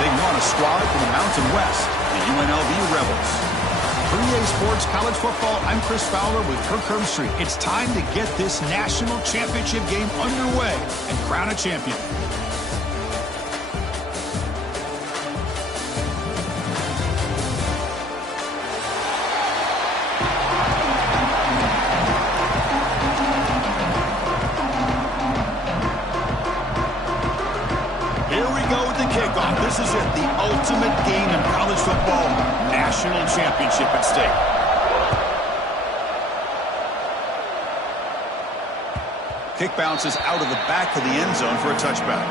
taking on a squad from the Mountain West, the UNLV Rebels. For EA Sports College Football, I'm Chris Fowler with Kirk Herbstreit. It's time to get this national championship game underway and crown a champion. This is it, the ultimate game in college football, national championship at stake. Kick bounces out of the back of the end zone for a touchback.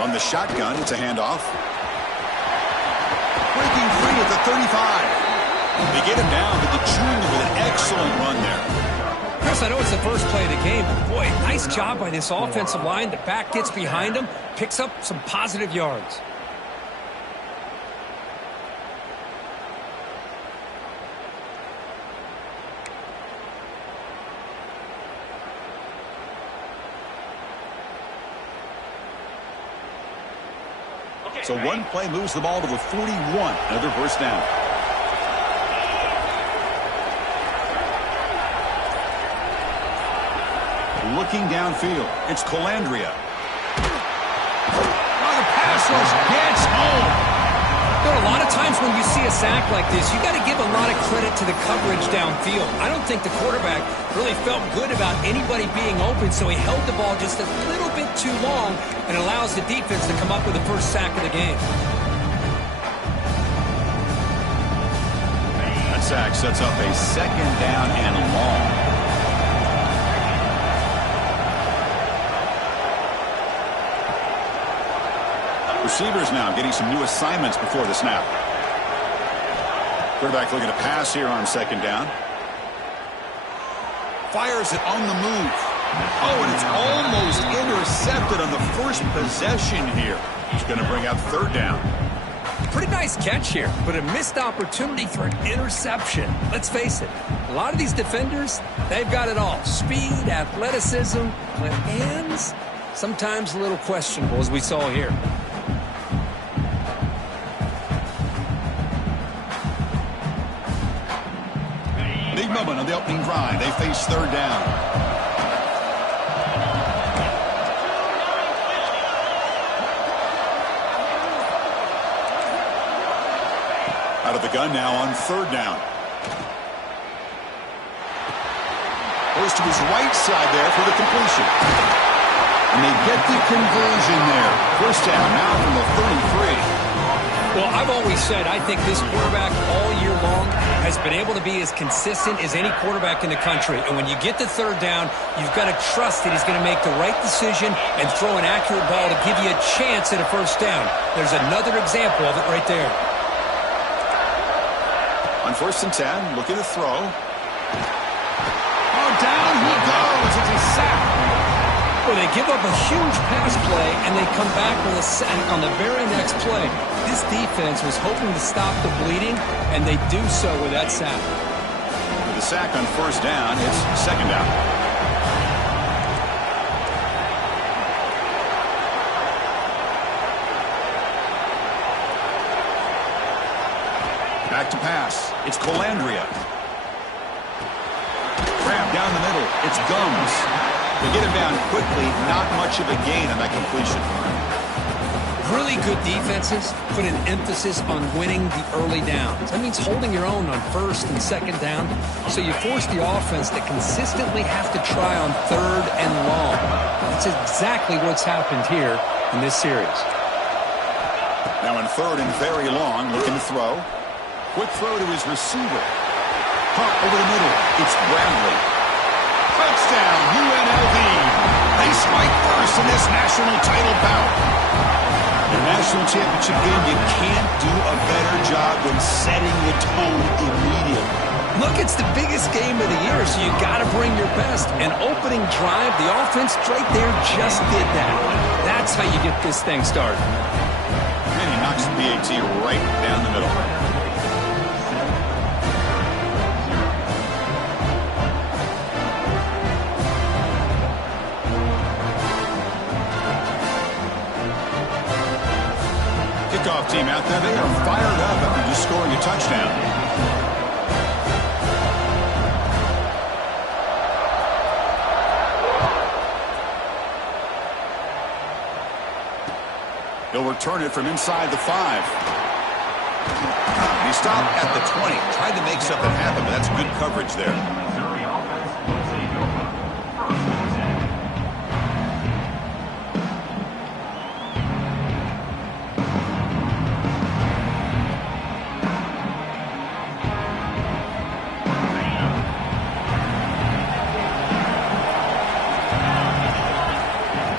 On the shotgun, it's a handoff. Breaking free at the 35. They get him down to the junior with an excellent run there. Chris, I know it's the first play of the game, but boy, nice job by this offensive line. The back gets behind him, picks up some positive yards. So one play moves the ball to the 41. Another first down. Looking downfield. It's Colandrea. Oh, the pass rush gets home. There are a lot of times when you see a sack like this, you got to give a lot of credit to the coverage downfield. I don't think the quarterback really felt good about anybody being open, so he held the ball just a little bit too long and allows the defense to come up with the first sack of the game. That sack sets up a second down and long. Receivers now getting some new assignments before the snap. Quarterback looking to pass here on second down. Fires it on the move. Oh, and it's almost intercepted on the first possession here. He's going to bring out third down. Pretty nice catch here, but a missed opportunity for an interception. Let's face it, a lot of these defenders, they've got it all. Speed, athleticism, but hands, sometimes a little questionable, as we saw here. Big moment on the opening drive. They face third down. Out of the gun now on third down. Goes to his right side there for the completion. And they get the conversion there. First down now from the 33. Well, I've always said I think this quarterback all year long has been able to be as consistent as any quarterback in the country. And when you get to third down, you've got to trust that he's going to make the right decision and throw an accurate ball to give you a chance at a first down. There's another example of it right there. On 1st and 10, looking to throw. Oh, down he goes. It's a sack. Well, they give up a huge pass play, and they come back with a sack on the very next play. This defense was hoping to stop the bleeding, and they do so with that sack. With the sack on first down, it's second down. Back to pass. It's Colandrea. Crab down the middle. It's Gums. They get him down quickly. Not much of a gain on that completion. Really good defenses put an emphasis on winning the early downs. That means holding your own on first and second down. So you force the offense to consistently have to try on third and long. That's exactly what's happened here in this series. Now in third and very long, looking to throw. Quick throw to his receiver. Pump over the middle. It's Bradley. Touchdown, UNLV. They strike first in this national title bout. The national national championship game, you can't do a better job than setting the tone immediately. Look, it's the biggest game of the year, so you got to bring your best. An opening drive, the offense right there just did that. That's how you get this thing started. And he knocks the PAT right down the middle. Kickoff team out there, they are fired up after just scoring a touchdown. He'll return it from inside the 5. He stopped at the 20. Tried to make something happen, but that's good coverage there.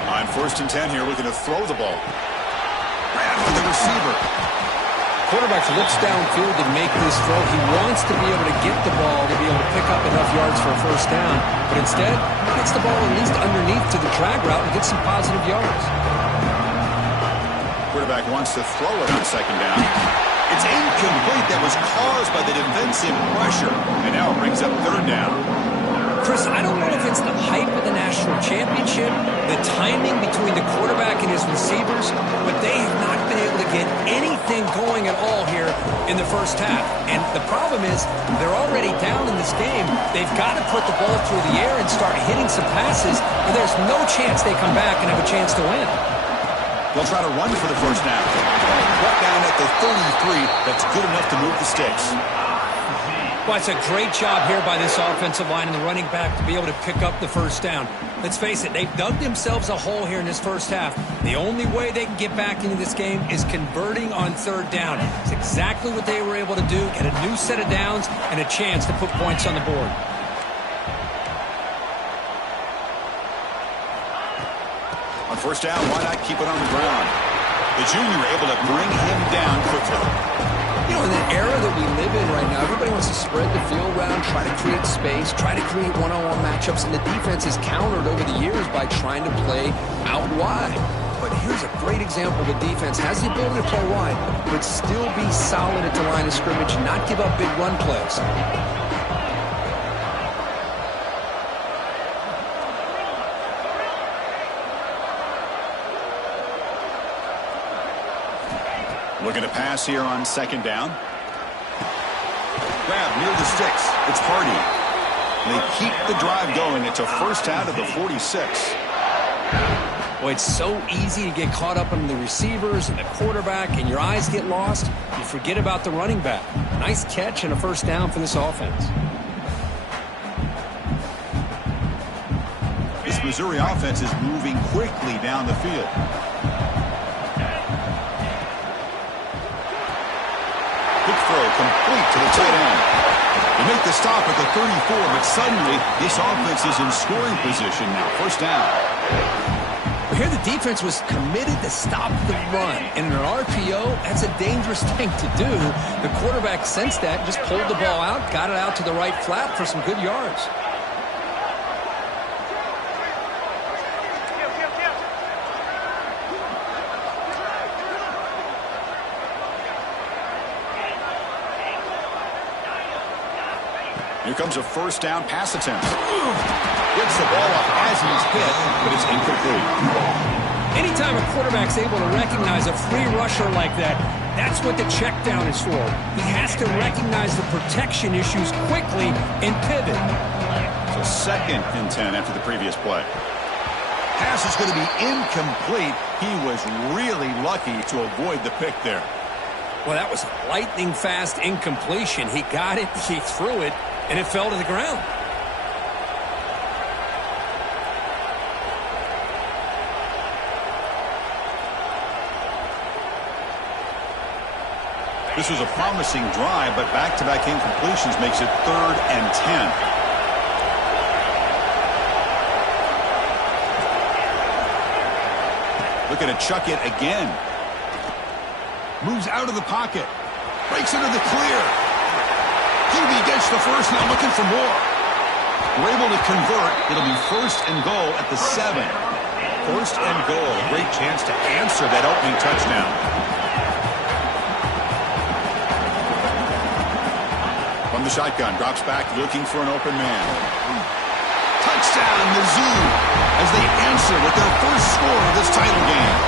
On 1st and 10 here, looking to throw the ball. For the receiver. Quarterback looks downfield to make this throw. He wants to be able to get the ball to be able to pick up enough yards for a first down, but instead, he gets the ball at least underneath to the drag route and gets some positive yards. Quarterback wants to throw it on 2nd down. It's incomplete. That was caused by the defensive pressure, and now it brings up 3rd down. Chris, I don't know if it's the hype of the national championship, the timing between the quarterback and his receivers, but they have not been able to get anything going at all here in the first half. And the problem is they're already down in this game. They've got to put the ball through the air and start hitting some passes, or there's no chance they come back and have a chance to win. They'll try to run for the first down. Brought down at the 33. That's good enough to move the sticks. Well, it's a great job here by this offensive line and the running back to be able to pick up the first down. Let's face it, they've dug themselves a hole here in this first half. The only way they can get back into this game is converting on 3rd down. It's exactly what they were able to do, get a new set of downs and a chance to put points on the board. On 1st down, why not keep it on the ground? The junior able to bring him down quickly. You know, in the era that we live in right now, everybody wants to spread the field around, try to create space, try to create one-on-one matchups, and the defense is countered over the years by trying to play out wide. But here's a great example. The defense has the ability to play wide, but still be solid at the line of scrimmage and not give up big run plays. Looking to pass here on 2nd down. Grab near the sticks. It's Hardy. They keep the drive going. It's a first out of the 46. Well, it's so easy to get caught up on the receivers and the quarterback, and your eyes get lost. You forget about the running back. Nice catch and a first down for this offense. This Missouri offense is moving quickly down the field. Throw complete to the tight end. They make the stop at the 34, but suddenly this offense is in scoring position now. First down. Here the defense was committed to stop the run. And in an RPO, that's a dangerous thing to do. The quarterback sensed that, just pulled the ball out, got it out to the right flat for some good yards. Here comes a first down pass attempt. Gets the ball up as he's hit, but it's incomplete. Anytime a quarterback's able to recognize a free rusher like that, that's what the check down is for. He has to recognize the protection issues quickly and pivot. So 2nd and 10 after the previous play. Pass is going to be incomplete. He was really lucky to avoid the pick there. Well, that was lightning fast incompletion. He got it, he threw it, and it fell to the ground. This was a promising drive, but back-to-back incompletions makes it 3rd and 10. Looking to chuck it again. Moves out of the pocket. Breaks into the clear. QB gets the first, now looking for more. We're able to convert. It'll be 1st and goal at the 7. 1st and goal. A great chance to answer that opening touchdown. From the shotgun, drops back looking for an open man. Touchdown, Mizzou, as they answer with their first score of this title game.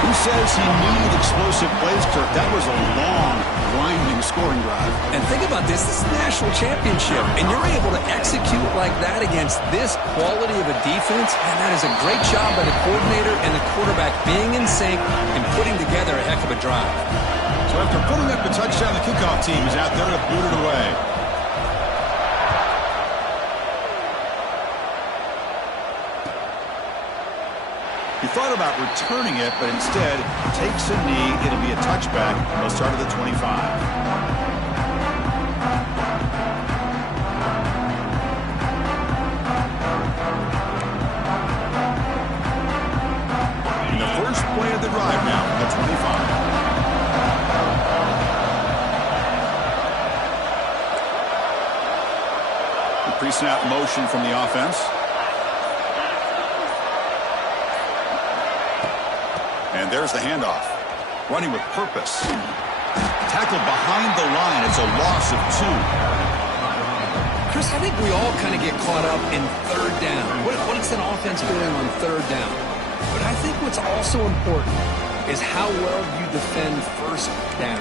Who says he needed explosive plays, Kirk? That was a long, winding scoring drive. And think about this. This is a national championship, and you're able to execute like that against this quality of a defense, and that is a great job by the coordinator and the quarterback being in sync and putting together a heck of a drive. So after putting up the touchdown, the kickoff team is out there to boot it away. He thought about returning it, but instead takes a knee. It'll be a touchback. They'll start at the 25. And the first play of the drive now, the 25. The pre-snap motion from the offense. And there's the handoff. Running with purpose. Tackled behind the line. It's a loss of 2. Chris, I think we all kind of get caught up in 3rd down. What is an offense doing on 3rd down? But I think what's also important is how well you defend 1st down.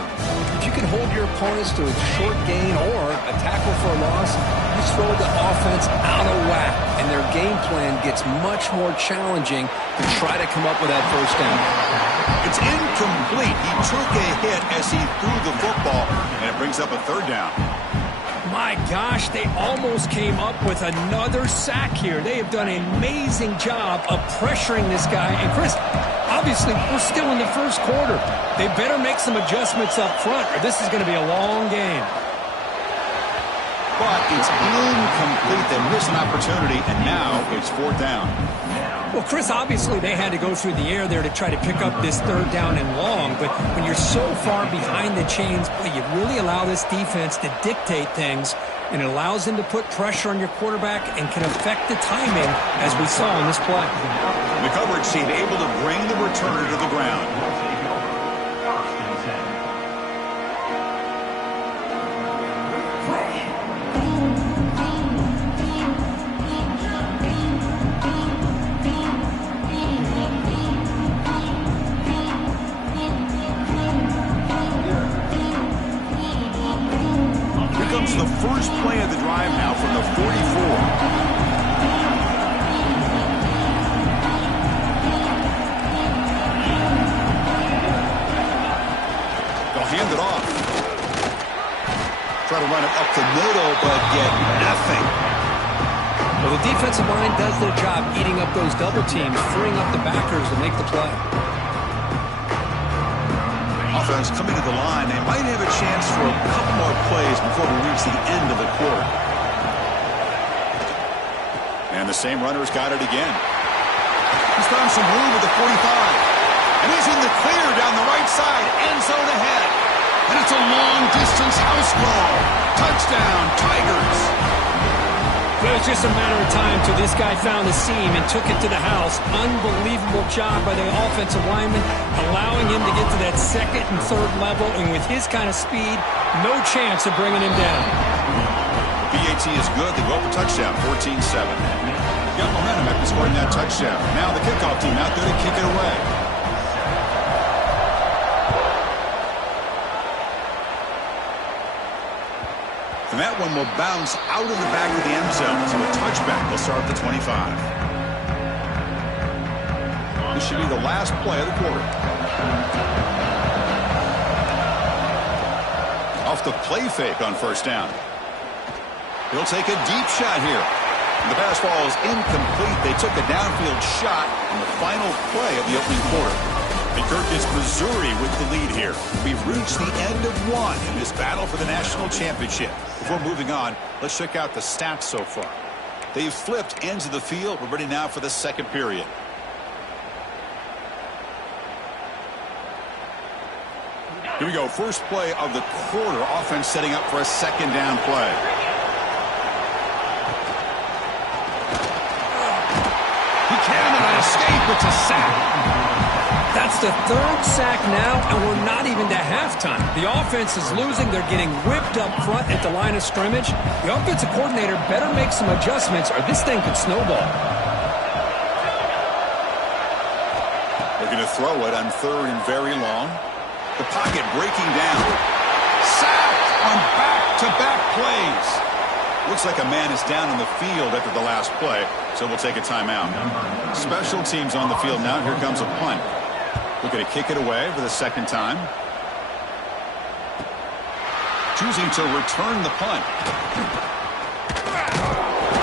If you can hold your opponents to a short gain or a tackle for a loss, you throw the offense out of whack, and their game plan gets much more challenging to try to come up with that 1st down. It's incomplete. He took a hit as he threw the football, and it brings up a 3rd down. My gosh, they almost came up with another sack here. They have done an amazing job of pressuring this guy. And Chris, obviously, we're still in the 1st quarter. They better make some adjustments up front, or this is going to be a long game. But it's incomplete. They miss an opportunity, and now it's 4th down. Well, Chris, obviously they had to go through the air there to try to pick up this 3rd down and long, but when you're so far behind the chains, boy, you really allow this defense to dictate things, and it allows them to put pressure on your quarterback and can affect the timing, as we saw in this play. The coverage team able to bring the returner to the ground. The first play of the drive now from the 44. They'll hand it off. Try to run it up the middle, but get nothing. Well, the defensive line does their job eating up those double teams, freeing up the backers to make the play. Offense coming to the line. They might have a chance for a couple more plays before we reach the end of the quarter. And the same runner's got it again. He's found some room at the 45. And he's in the clear down the right side. End zone ahead. And it's a long-distance house call. Touchdown, Tigers. It was just a matter of time till this guy found the seam and took it to the house. Unbelievable job by the offensive lineman, allowing him to get to that 2nd and 3rd level, and with his kind of speed, no chance of bringing him down. BAT is good. They go up a touchdown, 14-7. Got momentum after scoring that touchdown. Now the kickoff team out there to kick it away. And that one will bounce out of the back of the end zone to a touchback. They'll start at the 25. This should be the last play of the quarter. Off the play fake on 1st down. He'll take a deep shot here. The pass ball is incomplete. They took a downfield shot on the final play of the opening quarter. And Kirk, is Missouri with the lead here. We've reached the end of 1 in this battle for the national championship. Before moving on, let's check out the stats so far. They've flipped ends of the field. We're ready now for the 2nd period. Here we go. First play of the quarter. Offense setting up for a second down play. He cannot escape. It's a sack. That's the third sack now, and we're not even to halftime. The offense is losing. They're getting whipped up front at the line of scrimmage. The offensive coordinator better make some adjustments, or this thing could snowball. They're going to throw it on third and very long. The pocket breaking down. Sacked on back-to-back plays. Looks like a man is down on the field after the last play, so we'll take a timeout. Special teams on the field now. Here comes a punt. Looking to kick it away for the second time. Choosing to return the punt.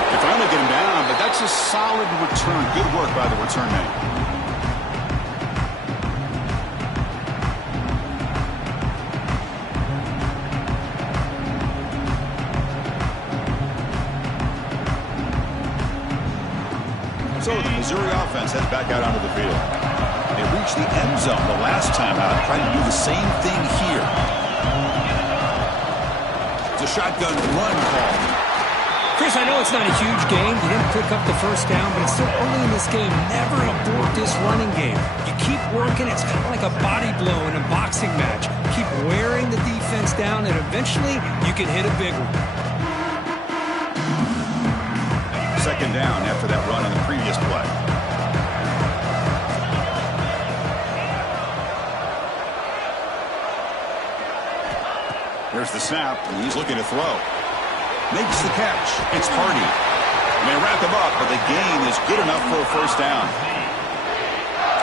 They finally get him down, but that's a solid return. Good work by the return man. So the Missouri offense heads back out onto the field. They reached the end zone the last time out, trying to do the same thing here. It's a shotgun run call. Chris, I know it's not a huge game. You didn't pick up the first down, but it's still early in this game. Never abort this running game. You keep working. It's kind of like a body blow in a boxing match. Keep wearing the defense down, and eventually you can hit a big one. Second down after that run on the previous play. There's the snap, and he's looking to throw. Makes the catch. It's Hardy. And they wrap him up, but the gain is good enough for a first down.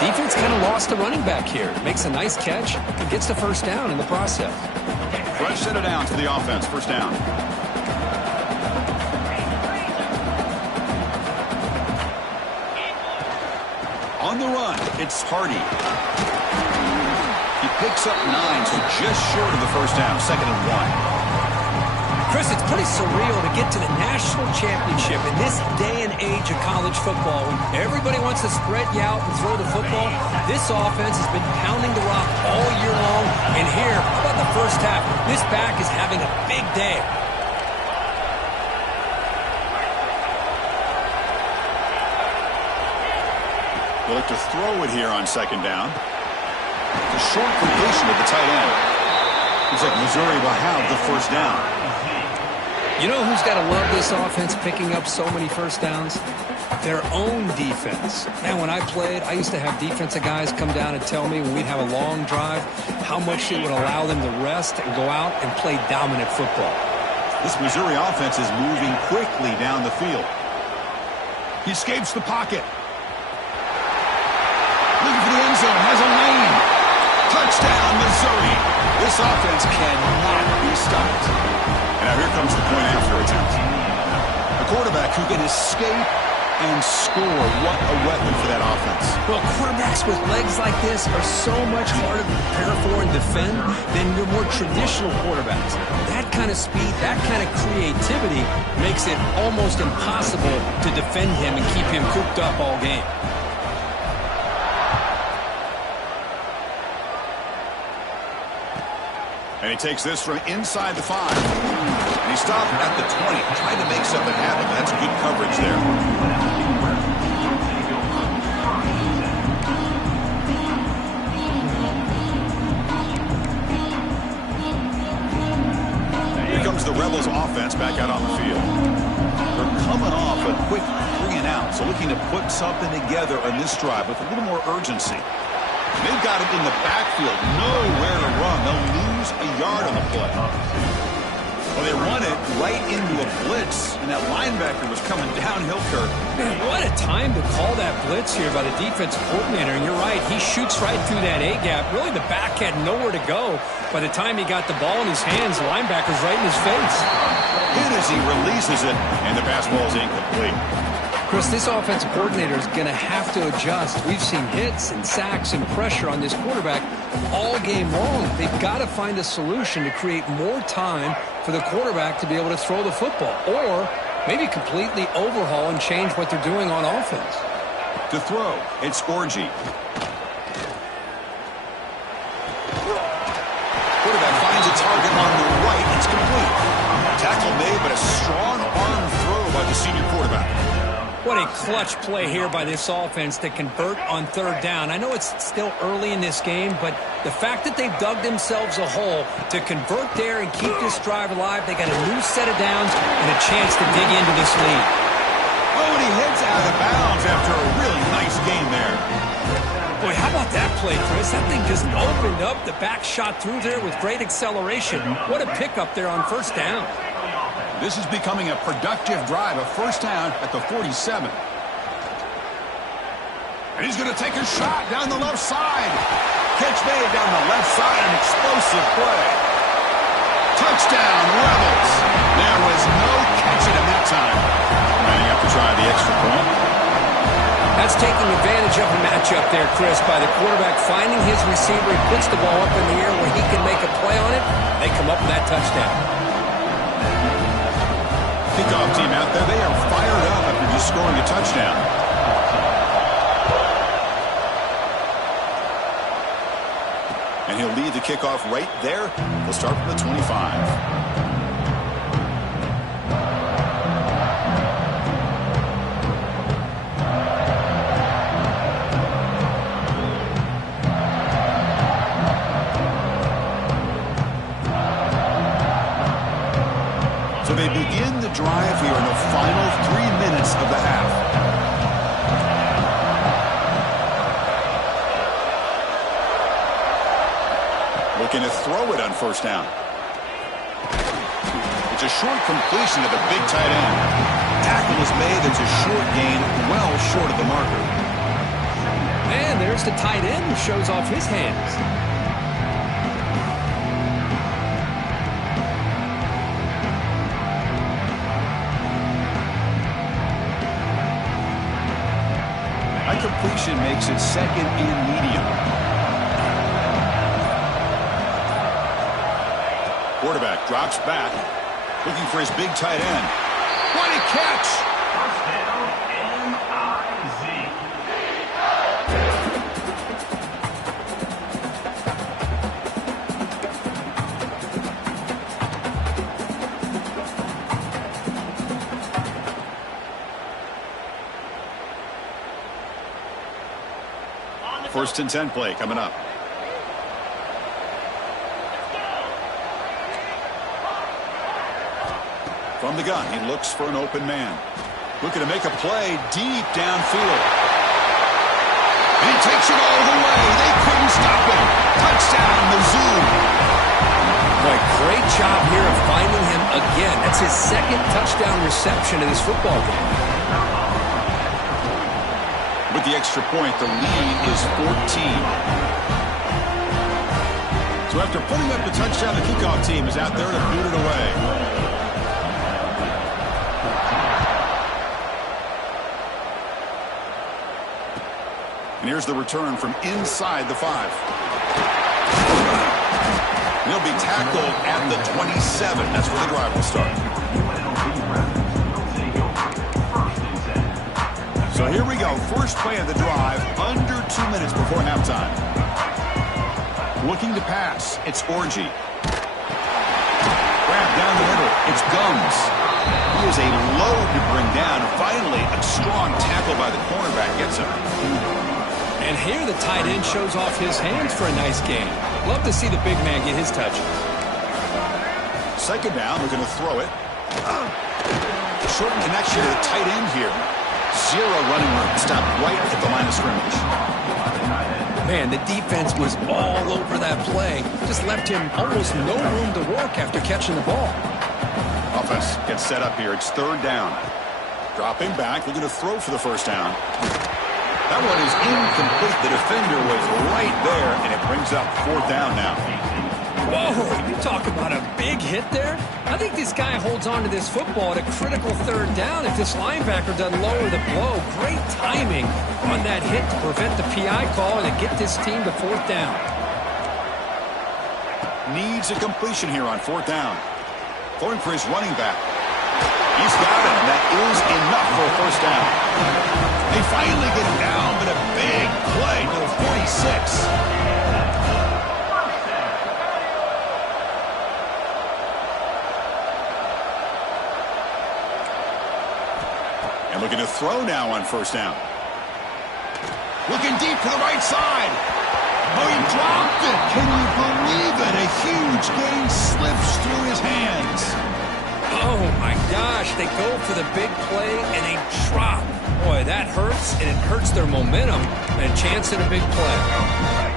Defense kind of lost the running back here. Makes a nice catch and gets the first down in the process. Fresh set of downs for the offense. First down. On the run, it's Hardy. He picks up 9, so just short of the first down. Second and 1. Chris, it's pretty surreal to get to the national championship in this day and age of college football. When everybody wants to spread you out and throw the football, this offense has been pounding the rock all year long. And here, how about the first half? This back is having a big day. They look to throw it here on second down. The short completion of the tight end. Looks like Missouri will have the first down. You know who's got to love this offense picking up so many first downs? Their own defense. Man, when I played, I used to have defensive guys come down and tell me when we'd have a long drive how much it would allow them to rest and go out and play dominant football. This Missouri offense is moving quickly down the field. He escapes the pocket. Looking for the end zone, has a lane. Touchdown, Missouri. This offense cannot be stopped. And now here comes the point after attempt. A quarterback who can escape and score. What a weapon for that offense. Well, quarterbacks with legs like this are so much harder to prepare for and defend than your more traditional quarterbacks. That kind of speed, that kind of creativity makes it almost impossible to defend him and keep him cooped up all game. And he takes this from inside the 5. And he stopped at the 20, trying to make something happen. That's good coverage there. Here comes the Rebels offense back out on the field. They're coming off a quick 3 and out, so looking to put something together on this drive with a little more urgency. They've got it in the backfield, nowhere to run. They'll lose a yard on the play. Well, they run it right into a blitz, and that linebacker was coming downhill, Kirk. Man, what a time to call that blitz here by the defensive coordinator. And you're right, he shoots right through that A-gap. Really, the back had nowhere to go. By the time he got the ball in his hands, the linebacker's right in his face. Hit as he releases it, and the pass ball is incomplete. Chris, this offensive coordinator is going to have to adjust. We've seen hits and sacks and pressure on this quarterback all game long. They've got to find a solution to create more time for the quarterback to be able to throw the football, or maybe completely overhaul and change what they're doing on offense. To throw, it's Orgy. the target on the right. It's complete. Tackle made, but a strong arm throw by the senior quarterback. What a clutch play here by this offense to convert on third down. I know it's still early in this game, but the fact that they've dug themselves a hole to convert there and keep this drive alive, they got a new set of downs and a chance to dig into this lead. Oh, and he heads out of bounds after a really nice game there. Boy, how about that play, Chris? That thing just opened up. The back shot through there with great acceleration. What a pickup there on first down. This is becoming a productive drive, a first down at the 47. And he's going to take a shot down the left side. Catch made down the left side, an explosive play. Touchdown, Rebels. There was no catching him that time. Lining up to try the extra point. That's taking advantage of a matchup there, Chris, by the quarterback finding his receiver. He puts the ball up in the air where he can make a play on it. They come up with that touchdown. Kickoff team out there, they are fired up after just scoring a touchdown. And he'll lead the kickoff right there. He'll start from the 25. So they begin the drive here in the final 3 minutes of the half. Looking to throw it on first down. It's a short completion to the big tight end. Tackle is made. It's a short gain, well short of the marker. And there's the tight end who shows off his hands. Completion makes it second and medium. Quarterback drops back, looking for his big tight end. What a catch! First and 10 play coming up. From the gun, he looks for an open man. Looking to make a play deep downfield. And he takes it all the way. They couldn't stop him. Touchdown, Mizzou. Boy, great job here of finding him again. That's his second touchdown reception in this football game. With the extra point, the lead is 14. So after putting up the touchdown, the kickoff team is out there to boot it away. And here's the return from inside the 5. He'll be tackled at the 27. That's where the drive will start. So here we go. First play of the drive, under 2 minutes before halftime. Looking to pass. It's Orji. Grab down the middle. It's Gums. He is a load to bring down. Finally, a strong tackle by the cornerback gets him. And here the tight end shows off his hands for a nice game. Love to see the big man get his touches. Second down, we're going to throw it. Short connection to the tight end here. Zero running room. Stopped right at the line of scrimmage. Man, the defense was all over that play. Just left him almost no room to work after catching the ball. Offense gets set up here. It's third down. Dropping back. We're going to throw for the first down. That one is incomplete. The defender was right there, and it brings up fourth down now. Whoa, you talk about a big hit there? I think this guy holds on to this football at a critical third down if this linebacker doesn't lower the blow. Great timing on that hit to prevent the PI call and to get this team to fourth down. Needs a completion here on fourth down. Going for his running back. He's got it, and that is enough for a first down. They finally get him down, but a big play to the 46. Looking to throw now on first down. Looking deep to the right side. Oh, he dropped it. Can you believe it? A huge gain slips through his hands. Oh, my gosh. They go for the big play, and they drop. Boy, that hurts, and it hurts their momentum, and a chance at a big play.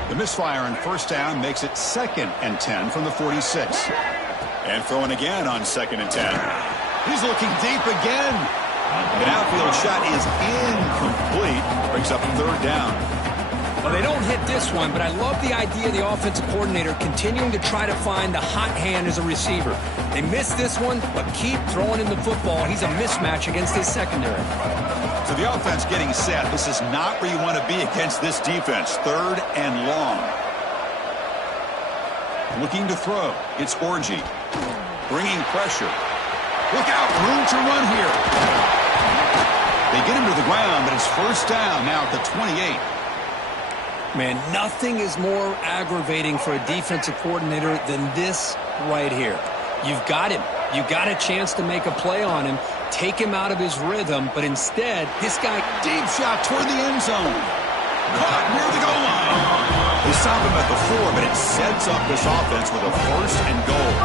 The misfire on first down makes it 2nd and 10 from the 46. And throwing again on 2nd and 10. He's looking deep again. An outfield shot is incomplete. Brings up 3rd down. Well, they don't hit this one, but I love the idea of the offensive coordinator continuing to try to find the hot hand as a receiver. They missed this one, but keep throwing him the football. He's a mismatch against his secondary. So the offense getting set. This is not where you want to be against this defense. 3rd and long. Looking to throw. It's Orji. Bringing pressure. Look out. Room to run here. They get him to the ground, but it's first down now at the 28. Man, nothing is more aggravating for a defensive coordinator than this right here. You've got him. You've got a chance to make a play on him, take him out of his rhythm, but instead, this guy... Deep shot toward the end zone. Caught near the goal line. They stop him at the 4, but it sets up this offense with a 1st and goal.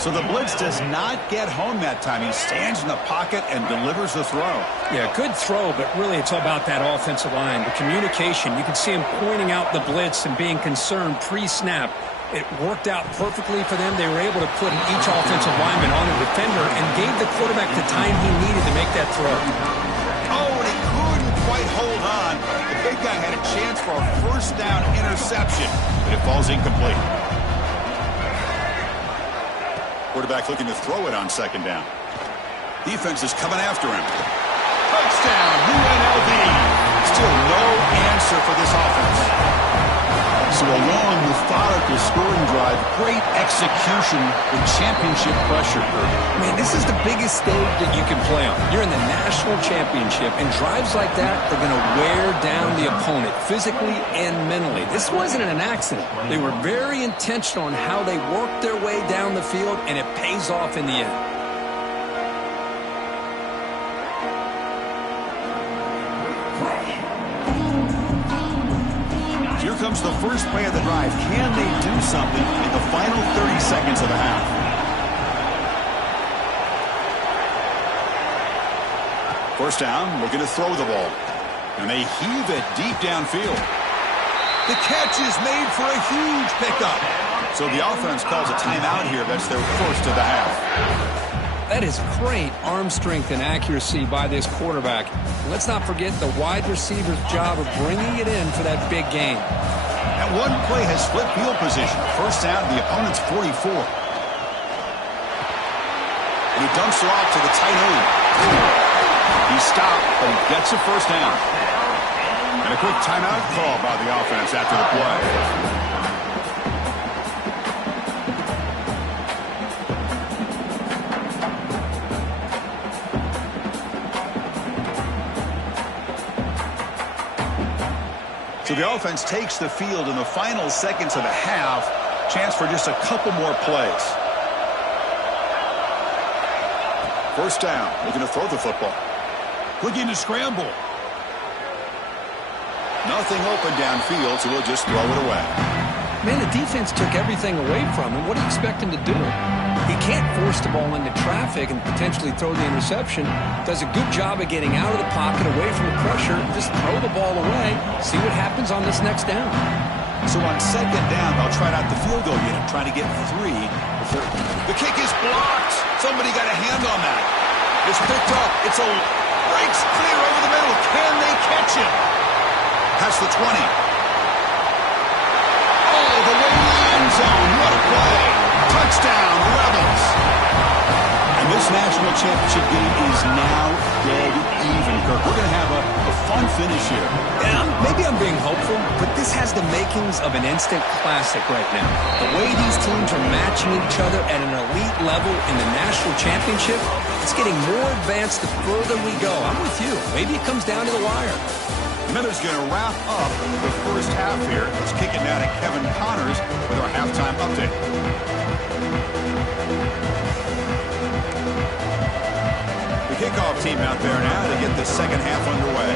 So the blitz does not get home that time. He stands in the pocket and delivers the throw. Yeah, good throw, but really it's all about that offensive line. The communication, you can see him pointing out the blitz and being concerned pre-snap. It worked out perfectly for them. They were able to put each offensive lineman on a defender and gave the quarterback the time he needed to make that throw. Oh, and he couldn't quite hold on. The big guy had a chance for a first down interception, but it falls incomplete. Quarterback looking to throw it on 2nd down. Defense is coming after him. Touchdown, UNLV. Still no answer for this offense. So a long, methodical scoring drive. Great execution with championship pressure. Man, this is the biggest stage that you can play on. You're in the national championship, and drives like that are going to wear down the opponent physically and mentally. This wasn't an accident. They were very intentional on how they worked their way down the field, and it pays off in the end. Here comes the first play of the drive. Can they do something in the final 30 seconds of the half? First down, looking to throw the ball. And they heave it deep downfield. The catch is made for a huge pickup. So the offense calls a timeout here. That's their first of the half. That is great arm strength and accuracy by this quarterback. Let's not forget the wide receiver's job of bringing it in for that big game. That one play has split field position. First down, the opponent's 44. And he dumps it off to the tight end. He stopped, but he gets a first down. And a quick timeout call by the offense after the play. So the offense takes the field in the final seconds of the half. Chance for just a couple more plays. First down, looking to throw the football. Looking to scramble. Nothing open downfield, so he'll just throw it away. Man, the defense took everything away from him. What do you expect him to do? He can't force the ball into traffic and potentially throw the interception. Does a good job of getting out of the pocket, away from the pressure. Just throw the ball away. See what happens on this next down. So on 2nd down, they'll try out the field goal unit, trying to get 3. The kick is blocked. Somebody got a hand on that. It's picked up. It's a breaks clear over the middle. Can they catch him? Past the 20. Oh, the way to the end zone. What a play. Touchdown, Rebels. And this national championship game is now dead even, Kirk. We're going to have a fun finish here. Yeah, maybe I'm being hopeful, but this has the makings of an instant classic right now. The way these teams are matching each other at an elite level in the national championship, it's getting more advanced the further we go. I'm with you. Maybe it comes down to the wire. Miller's going to wrap up the first half here. Let's kick it now to Kevin Connors with our halftime update. The kickoff team out there now to get the second half underway.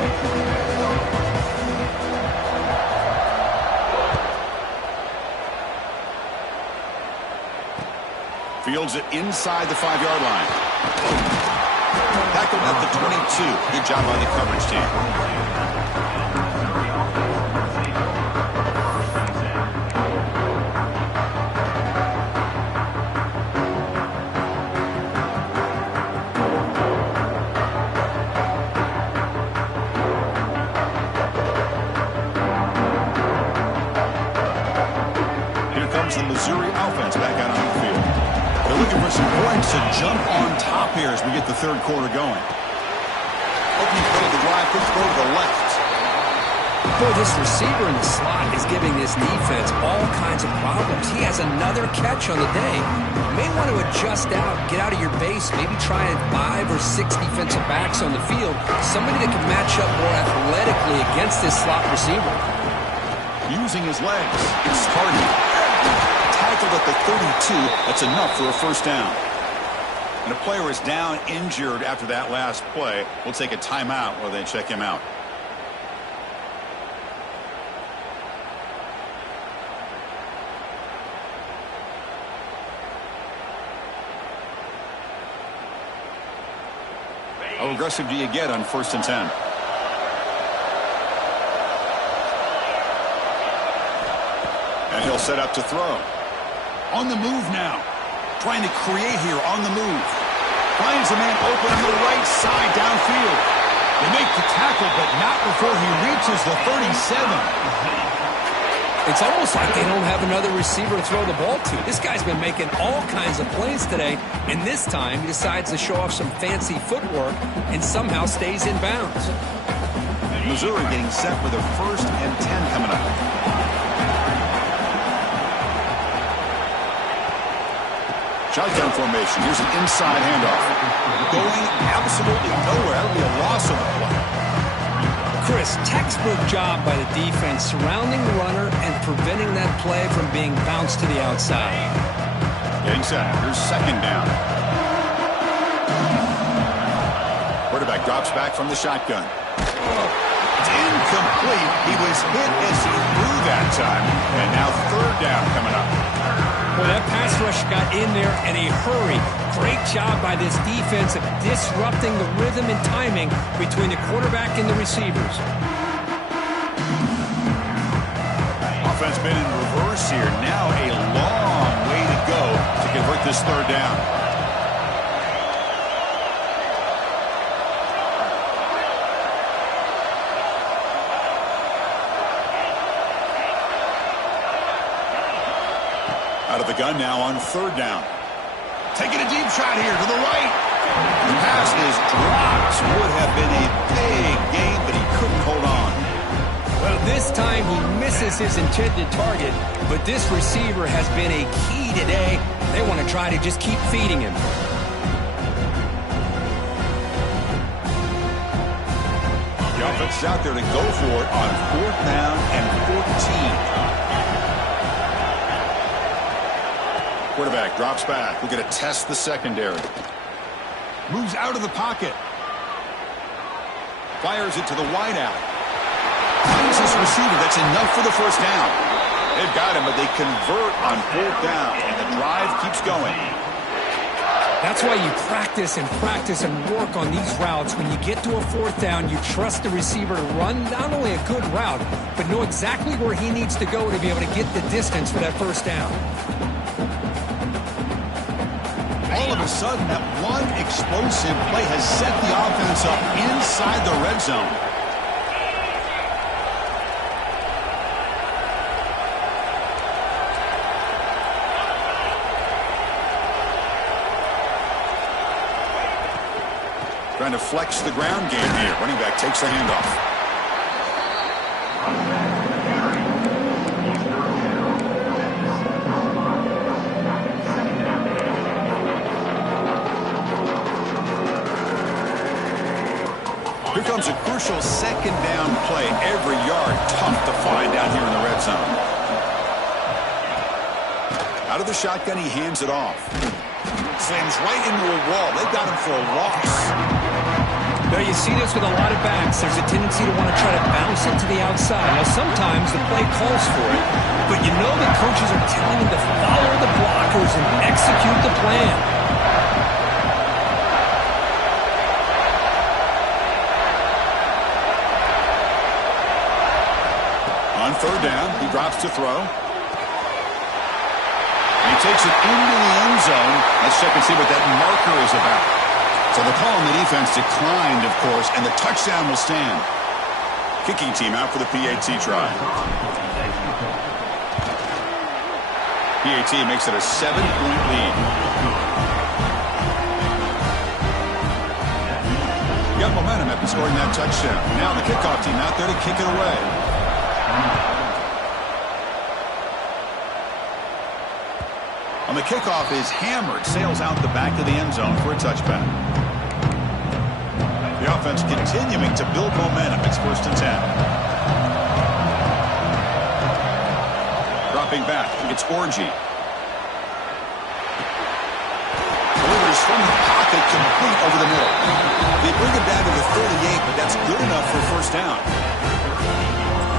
Fields it inside the 5-yard line. Tackled at the 22. Good job by the coverage team. Here comes the Missouri offense back out on the field. They're looking for some points to jump on top here as we get the third quarter going. Opening play of the drive, quick throw to the left. Boy, this receiver in the slot is giving this defense all kinds of problems. He has another catch on the day. You may want to adjust out, get out of your base, maybe try 5 or 6 defensive backs on the field. Somebody that can match up more athletically against this slot receiver. Using his legs, it's Hardy. Tackled at the 32. That's enough for a first down. And a player is down injured after that last play. We'll take a timeout while they check him out. How aggressive do you get on 1st and 10? And he'll set up to throw. On the move now. Trying to create here on the move. Finds a man open on the right side downfield. They make the tackle, but not before he reaches the 37. It's almost like they don't have another receiver to throw the ball to. This guy's been making all kinds of plays today, and this time he decides to show off some fancy footwork and somehow stays in bounds. Missouri getting set with a 1st and 10 coming up. Shotgun formation. Here's an inside handoff. Going absolutely nowhere. That'll be a loss of the play. Chris, textbook job by the defense surrounding the runner and preventing that play from being bounced to the outside. Getting set. Here's 2nd down. Quarterback drops back from the shotgun. It's incomplete. He was hit as he threw that time. And now 3rd down coming up. Well, that pass rush got in there in a hurry. Great job by this defense of disrupting the rhythm and timing between the quarterback and the receivers. Offense been in reverse here. Now a long way to go to convert this 3rd down. Out of the gun now on 3rd down. Taking a deep shot here to the right. The pass is dropped. Would have been a big gain, but he couldn't hold on. Well, this time he misses his intended target, but this receiver has been a key today. They want to try to just keep feeding him. The offense is out there to go for it on 4th down and 14. Quarterback drops back. We're going to test the secondary. Moves out of the pocket. Fires it to the wideout. Finds this receiver. That's enough for the 1st down. They've got him, but they convert on 4th down, and the drive keeps going. That's why you practice and work on these routes. When you get to a 4th down, you trust the receiver to run not only a good route, but know exactly where he needs to go to be able to get the distance for that 1st down. All of a sudden, that one explosive play has set the offense up inside the red zone. Trying to flex the ground game here. Running back takes the handoff. Here comes a crucial 2nd down play. Every yard tough to find down here in the red zone. Out of the shotgun, he hands it off. Slams right into a wall. They got him for a loss. Now, you see this with a lot of backs. There's a tendency to want to try to bounce it to the outside. Now, sometimes the play calls for it, but you know the coaches are telling them to follow the blockers and execute the plan. On third down, he drops to throw. He takes it into the end zone. Let's check and see what that marker is about. So the call on the defense declined, of course, and the touchdown will stand. Kicking team out for the PAT try. PAT makes it a 7-point lead. Got momentum after scoring that touchdown. Now the kickoff team out there to kick it away. On the kickoff is hammered, sails out the back of the end zone for a touchback. The offense continuing to build momentum. It's 1st and 10. Dropping back, it's Orgy. Delivers from the pocket, complete over the middle. They bring it down to the 38, but that's good enough for 1st down.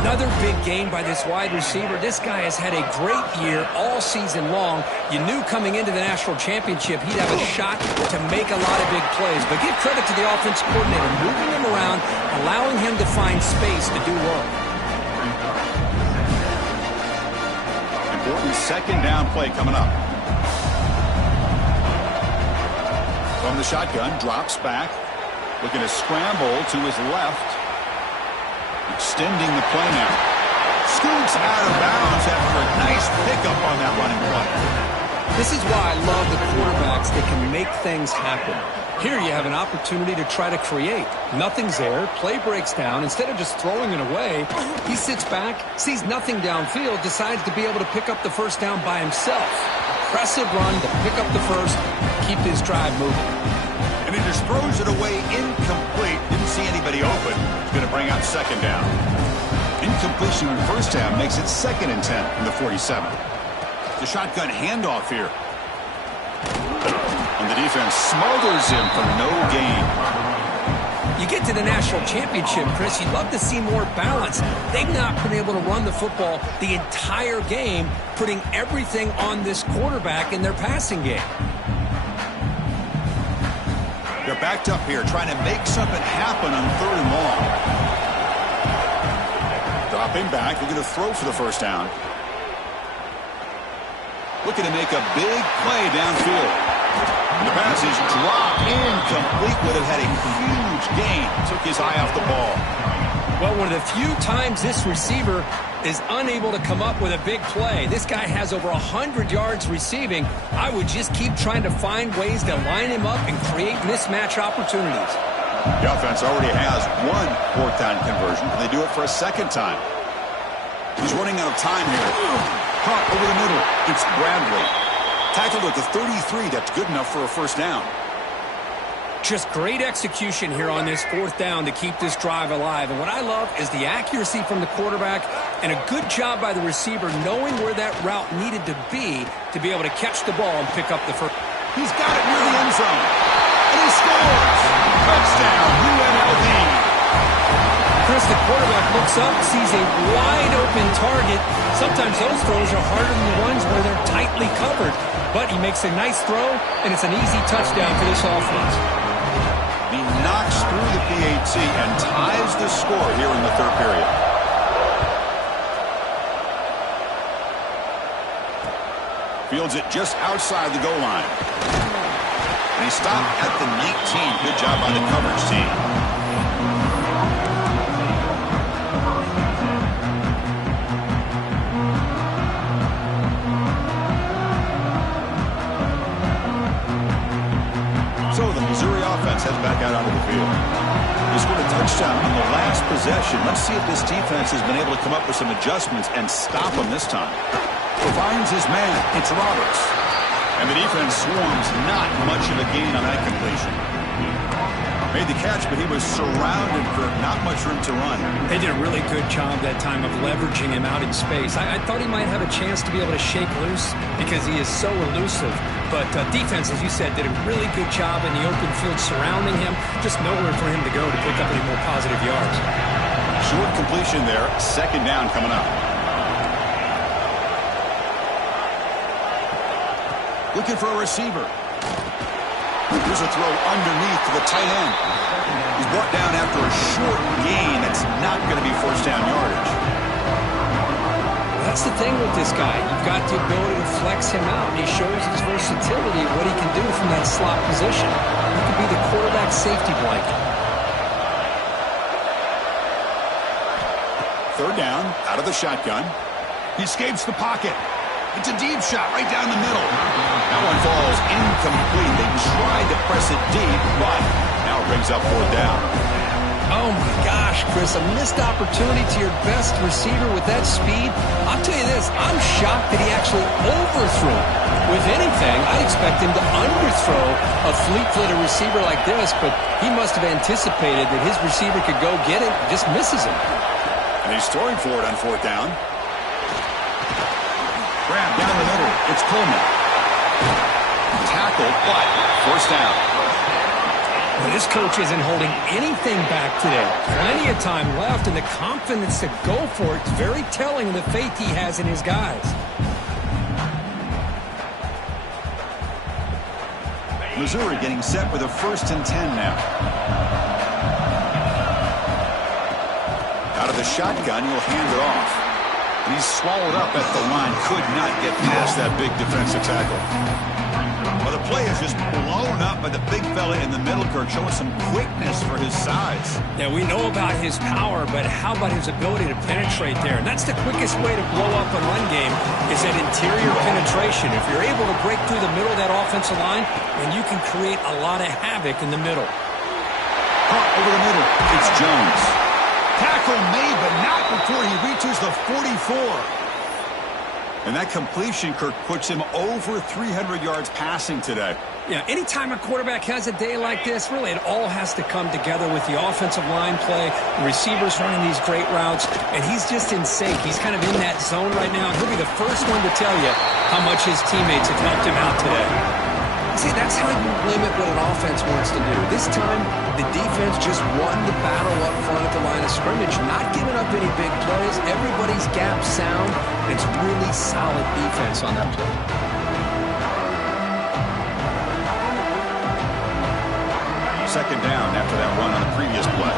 Another big gain by this wide receiver. This guy has had a great year all season long. You knew coming into the national championship he'd have a shot to make a lot of big plays. But give credit to the offensive coordinator, moving him around, allowing him to find space to do work. Important 2nd down play coming up. From the shotgun, drops back. Looking to scramble to his left. Extending the play now. Scoots out of bounds after a nice pickup on that running play. This is why I love the quarterbacks that can make things happen. Here you have an opportunity to try to create. Nothing's there. Play breaks down. Instead of just throwing it away, he sits back, sees nothing downfield, decides to be able to pick up the 1st down by himself. Impressive run to pick up the first, keep this drive moving. And he just throws it away incomplete. Didn't see anybody open. He's going to bring out 2nd down. Incompletion on 1st down makes it 2nd and 10 from the 47. The shotgun handoff here. And the defense smothers him for no gain. You get to the national championship, Chris, you'd love to see more balance. They've not been able to run the football the entire game, putting everything on this quarterback in their passing game. They're backed up here, trying to make something happen on 3rd and long. Dropping back, they're going to throw for the 1st down. Looking to make a big play downfield. And the pass is dropped incomplete. Would have had a huge gain. Took his eye off the ball. Well, one of the few times this receiver is unable to come up with a big play. This guy has over 100 yards receiving. I would just keep trying to find ways to line him up and create mismatch opportunities. The offense already has one 4th down conversion, and they do it for a 2nd time. He's running out of time here. Pump over the middle. It's Bradley. Tackled at the 33. That's good enough for a 1st down. Just great execution here on this 4th down to keep this drive alive. And what I love is the accuracy from the quarterback and a good job by the receiver knowing where that route needed to be able to catch the ball and pick up the first. He's got it near the end zone. And he scores. Touchdown, UNLV. Chris, the quarterback looks up, sees a wide-open target. Sometimes those throws are harder than the ones where they're tightly covered. But he makes a nice throw, and it's an easy touchdown for this offense. He knocks through the PAT and ties the score here in the 3rd period. Fields it just outside the goal line. And he stopped at the 19. Good job by the coverage team. So the Missouri offense heads back out onto the field. He scored a touchdown on the last possession. Let's see if this defense has been able to come up with some adjustments and stop him this time. Finds his man. It's Roberts. And the defense swarms. Not much of a gain on that completion. Made the catch, but he was surrounded for not much room to run. They did a really good job that time of leveraging him out in space. I thought he might have a chance to be able to shake loose because he is so elusive. But defense, as you said, did a really good job in the open field surrounding him. Just nowhere for him to go to pick up any more positive yards. Short completion there. Second down coming up. Looking for a receiver. Here's a throw underneath to the tight end. He's brought down after a short gain. That's not going to be first down yardage. That's the thing with this guy. You've got the ability to flex him out, and he shows his versatility of what he can do from that slot position. He could be the quarterback safety blanket. Third down, out of the shotgun. He escapes the pocket. It's a deep shot right down the middle. That one falls incomplete. They tried to press it deep, but now it brings up fourth down. Oh, my gosh, Chris, a missed opportunity to your best receiver with that speed. I'll tell you this, I'm shocked that he actually overthrew. With anything, I'd expect him to underthrow a fleet-footed receiver like this, but he must have anticipated that his receiver could go get it and just misses him. And he's throwing for it on fourth down. Grab down the middle. It's Coleman. Tackled, but first down. Well, this coach isn't holding anything back today. Plenty of time left, and the confidence to go for it is very telling of the faith he has in his guys. Missouri getting set with a 1st and 10 now. Out of the shotgun, he'll hand it off. And he's swallowed up at the line. Could not get past that big defensive tackle. Well, the play is just blown up by the big fella in the middle, Kirk, showing some quickness for his size. Yeah, we know about his power, but how about his ability to penetrate there? And that's the quickest way to blow up a run game is that interior penetration. If you're able to break through the middle of that offensive line, then you can create a lot of havoc in the middle. Caught over the middle. It's Jones. Tackle made, but not before he reaches the 44. And that completion, Kirk, puts him over 300 yards passing today. Yeah, anytime a quarterback has a day like this, really it all has to come together with the offensive line play, the receivers running these great routes, and he's just in sync. He's kind of in that zone right now. He'll be the first one to tell you how much his teammates have helped him out today. See, that's how you limit what an offense wants to do. This time, the defense just won the battle up front at the line of scrimmage, not giving up any big plays. Everybody's gap sound. It's really solid defense on that play. Second down after that run on the previous play.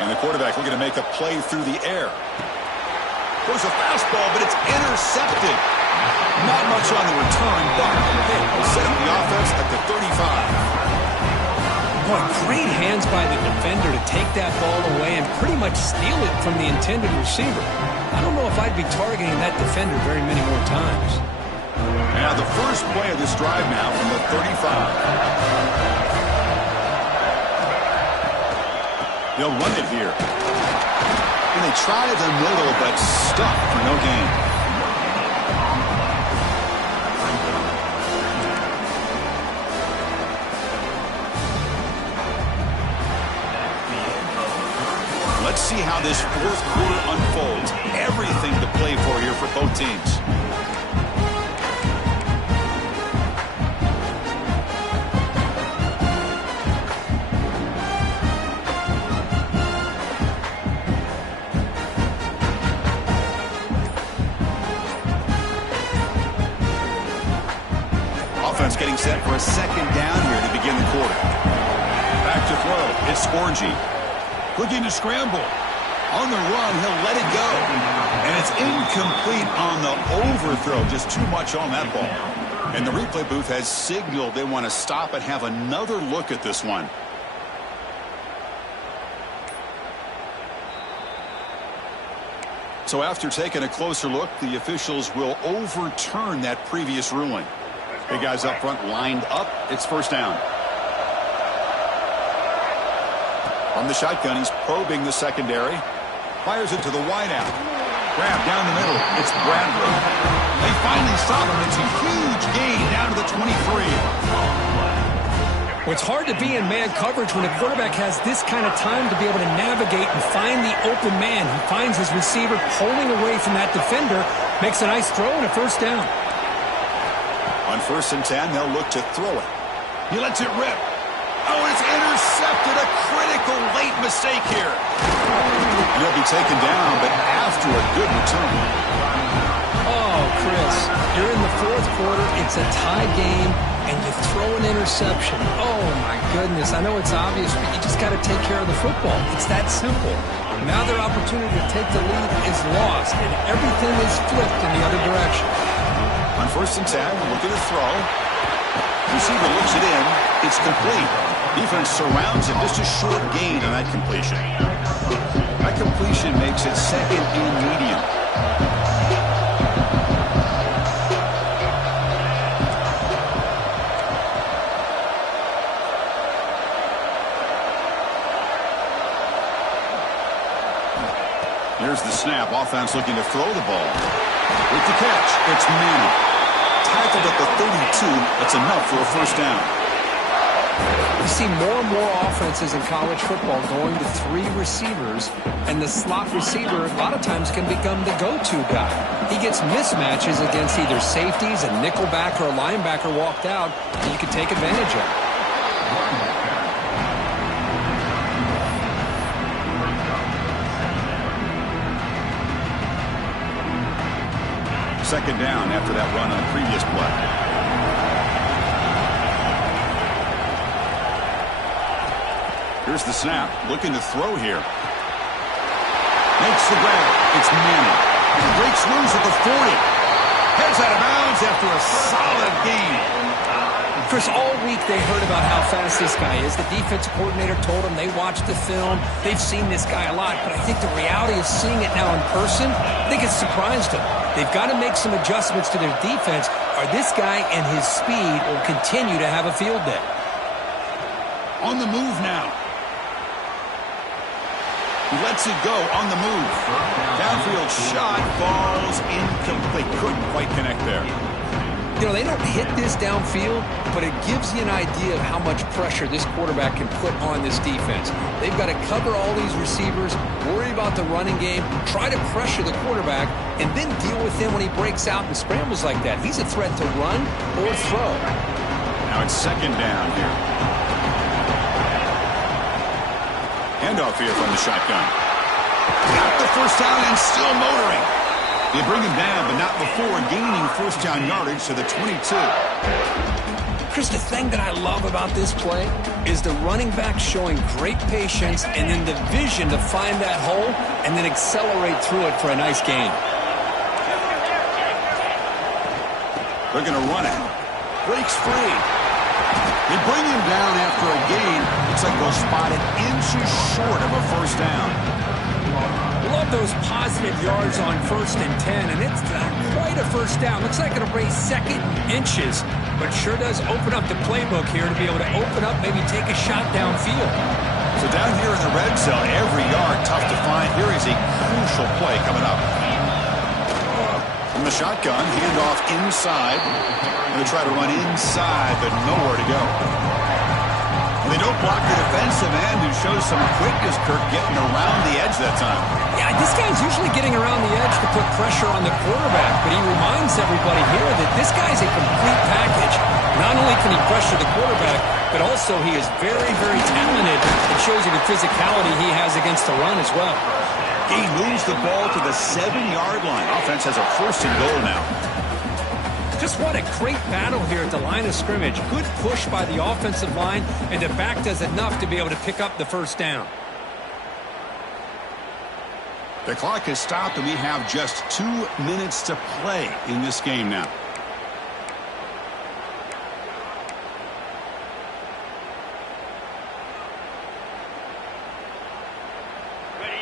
And the quarterback looking to make a play through the air. There's a fastball, but it's intercepted. Not much on the return, but will set up the offense at the 35. Boy, great hands by the defender to take that ball away and pretty much steal it from the intended receiver. I don't know if I'd be targeting that defender very many more times. Now the first play of this drive now from the 35. They'll run it here. And they try the middle, but stuck for no gain. Let's see how this fourth quarter unfolds. Everything to play for here for both teams. Getting set for a second down here to begin the quarter. Back to throw. It's Scorgi. Looking to scramble. On the run, he'll let it go. And it's incomplete on the overthrow. Just too much on that ball. And the replay booth has signaled they want to stop and have another look at this one. So after taking a closer look, the officials will overturn that previous ruling. Big guys up front lined up. It's first down. On the shotgun, he's probing the secondary. Fires it to the wideout. Grab down the middle. It's Bradley. They finally stop him. It's a huge gain down to the 23. Well, it's hard to be in man coverage when a quarterback has this kind of time to be able to navigate and find the open man. He finds his receiver pulling away from that defender, makes a nice throw and a first down. On 1st and 10, they'll look to throw it. He lets it rip. Oh, it's intercepted. A critical late mistake here. He'll be taken down, but after a good return. Oh, Chris, you're in the 4th quarter. It's a tie game, and you throw an interception. Oh, my goodness. I know it's obvious, but you just got to take care of the football. It's that simple. Now their opportunity to take the lead is lost, and everything is flipped in the other direction. On 1st and 10, look at the throw. Receiver looks it in. It's complete. Defense surrounds him. Just a short gain on that completion. That completion makes it 2nd and medium. Here's the snap. Offense looking to throw the ball. With the catch, it's Manning. Tackled at the 32. That's enough for a first down. You see more and more offenses in college football going to 3 receivers, and the slot receiver a lot of times can become the go-to guy. He gets mismatches against either safeties, a nickelback, or a linebacker walked out, and you can take advantage of it. 2nd down after that run on the previous play. Here's the snap. Looking to throw here. Makes the grab. It's Manning. Breaks loose at the 40. Heads out of bounds after a solid gain. Chris, all week they heard about how fast this guy is. The defensive coordinator told them they watched the film. They've seen this guy a lot, but I think the reality of seeing it now in person, I think it's surprised them. They've got to make some adjustments to their defense, or this guy and his speed will continue to have a field day. On the move now. Lets it go on the move. Downfield shot falls incomplete. Couldn't quite connect there. You know, they don't hit this downfield, but it gives you an idea of how much pressure this quarterback can put on this defense. They've got to cover all these receivers, worry about the running game, try to pressure the quarterback, and then deal with him when he breaks out and scrambles like that. He's a threat to run or throw. Now it's 2nd down here. Handoff here from the shotgun. Got the first down and still motoring. They bring him down, but not before gaining first down yardage to the 22. Chris, the thing that I love about this play is the running back showing great patience and then the vision to find that hole and then accelerate through it for a nice gain. They're going to run it. Breaks free. They bring him down after a gain. Looks like they'll spot it inches short of a first down. Love those positive yards on 1st and 10, and it's not quite a first down. Looks like it'll raise 2nd inches, but sure does open up the playbook here to be able to open up, maybe take a shot downfield. So down here in the red zone, every yard tough to find. Here is a crucial play coming up. From the shotgun, handoff inside. They try to run inside, but nowhere to go. They don't block the defensive end, who shows some quickness, Kirk, getting around the edge that time. Yeah, this guy's usually getting around the edge to put pressure on the quarterback, but he reminds everybody here that this guy's a complete package. Not only can he pressure the quarterback, but also he is very, very talented. It shows you the physicality he has against the run as well. He moves the ball to the 7-yard line. Offense has a 1st and goal now. Just what a great battle here at the line of scrimmage. Good push by the offensive line, and the back does enough to be able to pick up the first down. The clock has stopped, and we have just 2 minutes to play in this game now.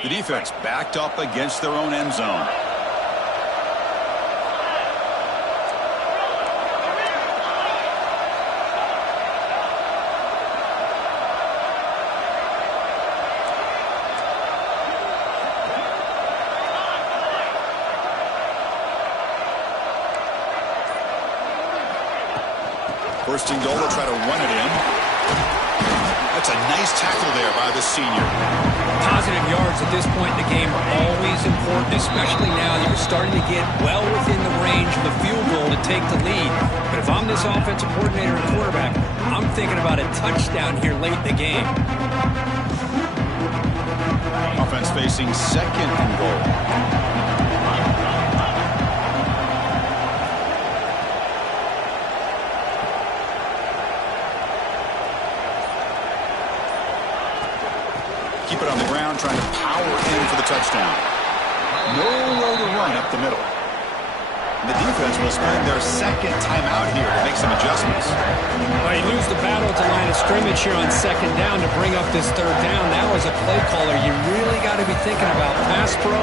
The defense backed up against their own end zone. First and goal, they'll try to run it in. That's a nice tackle there by the senior. Positive yards at this point in the game are always important, especially now that you're starting to get well within the range of the field goal to take the lead. But if I'm this offensive coordinator and quarterback, I'm thinking about a touchdown here late in the game. Offense facing second and goal. Keep it on the ground, trying to power in for the touchdown. Nowhere to run up the middle. And the defense will spend their second timeout here to make some adjustments. Well, you lose the battle at the line of scrimmage here on second down to bring up this third down. Now as a play caller, you really got to be thinking about pass pro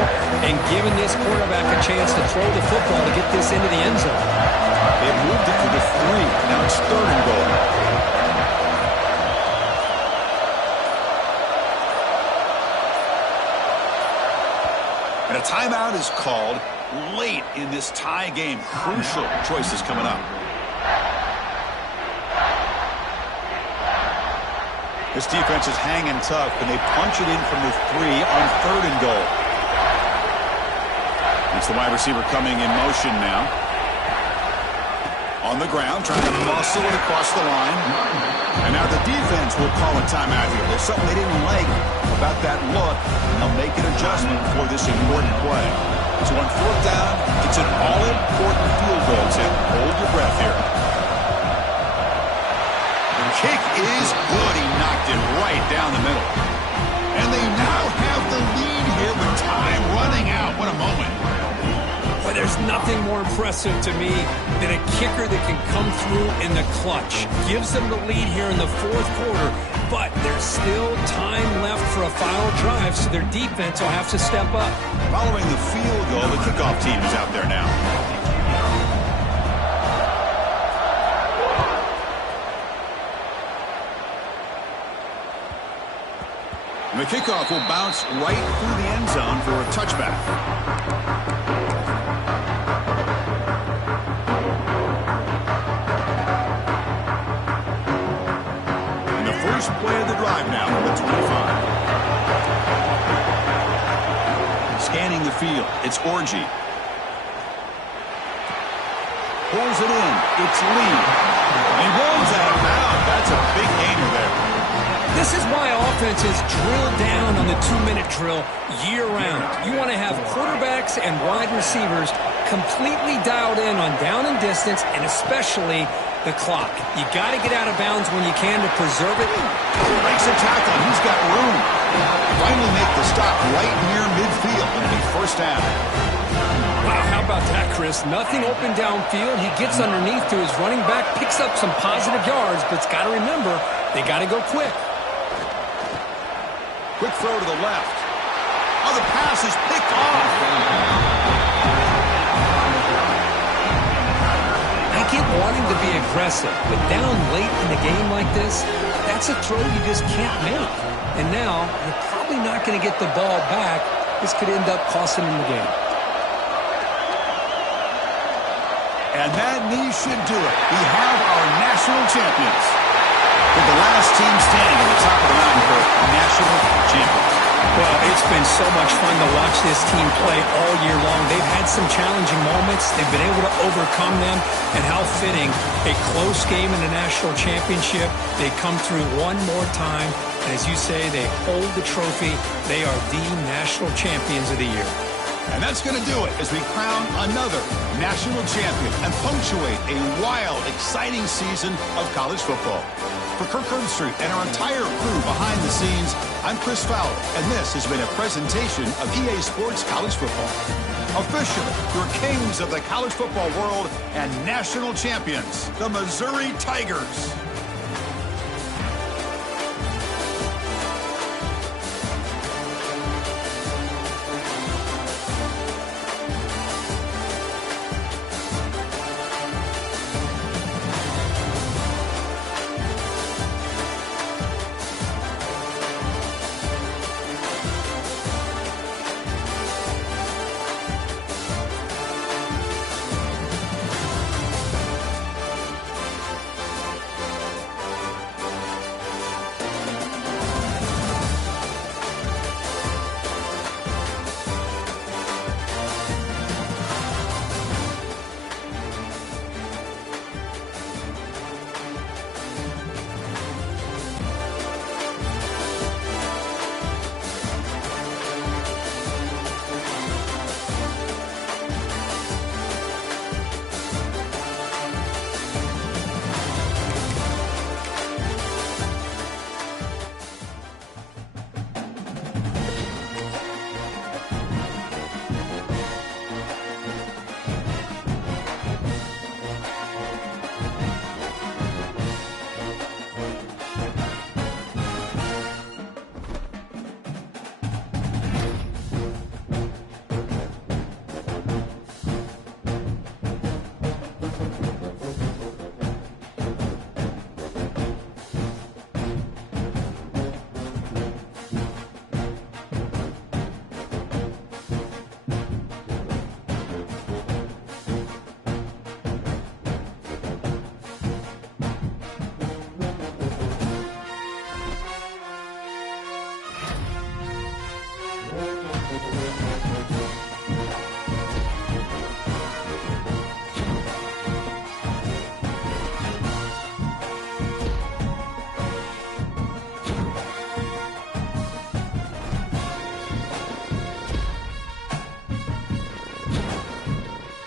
and giving this quarterback a chance to throw the football to get this into the end zone. They've moved it to the 3. Now it's third and goal. And a timeout is called late in this tie game. Crucial choices coming up. This defense is hanging tough, and they punch it in from the 3 on third and goal. It's the wide receiver coming in motion now. On the ground, trying to muscle it across the line. And now the defense will call a timeout here. There's something they didn't like about that look, and they'll make an adjustment for this important play. So on fourth down, it's an all-important field goal tip. Hold your breath here. The kick is good. He knocked it right down the middle. And they now have the lead here with time running out. What a moment. Well, there's nothing more impressive to me than a kicker that can come through in the clutch. Gives them the lead here in the fourth quarter, but there's still time left for a final drive, so their defense will have to step up. Following the field goal, the kickoff team is out there now. And the kickoff will bounce right through the end zone for a touchback. First play of the drive now from the 25. Scanning the field, it's Orgy. Pulls it in, it's Lee. And runs out of bounds. That's a big gainer there. This is why offenses drill down on the 2-minute drill year-round. You want to have quarterbacks and wide receivers completely dialed in on down and distance, and especially the clock. You got to get out of bounds when you can to preserve it. Breaks a tackle. He's got room. Finally make the stop right near midfield. It'll be first down. Wow, how about that, Chris? Nothing open downfield. He gets underneath to his running back, picks up some positive yards, but it's got to remember, they got to go quick. Quick throw to the left. Oh, the pass is picked off. I get wanting to be aggressive, but down late in the game like this, that's a throw you just can't make. And now, you're probably not going to get the ball back. This could end up costing him the game. And that knee should do it. We have our national champions. With the last team standing at the top of the mountain for national champions. Well, it's been so much fun to watch this team play all year long. They've had some challenging moments. They've been able to overcome them. And how fitting, a close game in the national championship. They come through one more time. And as you say, they hold the trophy. They are the national champions of the year. And that's going to do it as we crown another national champion and punctuate a wild, exciting season of college football. For Kirk Herbstreit and our entire crew behind the scenes, I'm Chris Fowler, and this has been a presentation of EA Sports College Football. Officially, your kings of the college football world and national champions, the Missouri Tigers.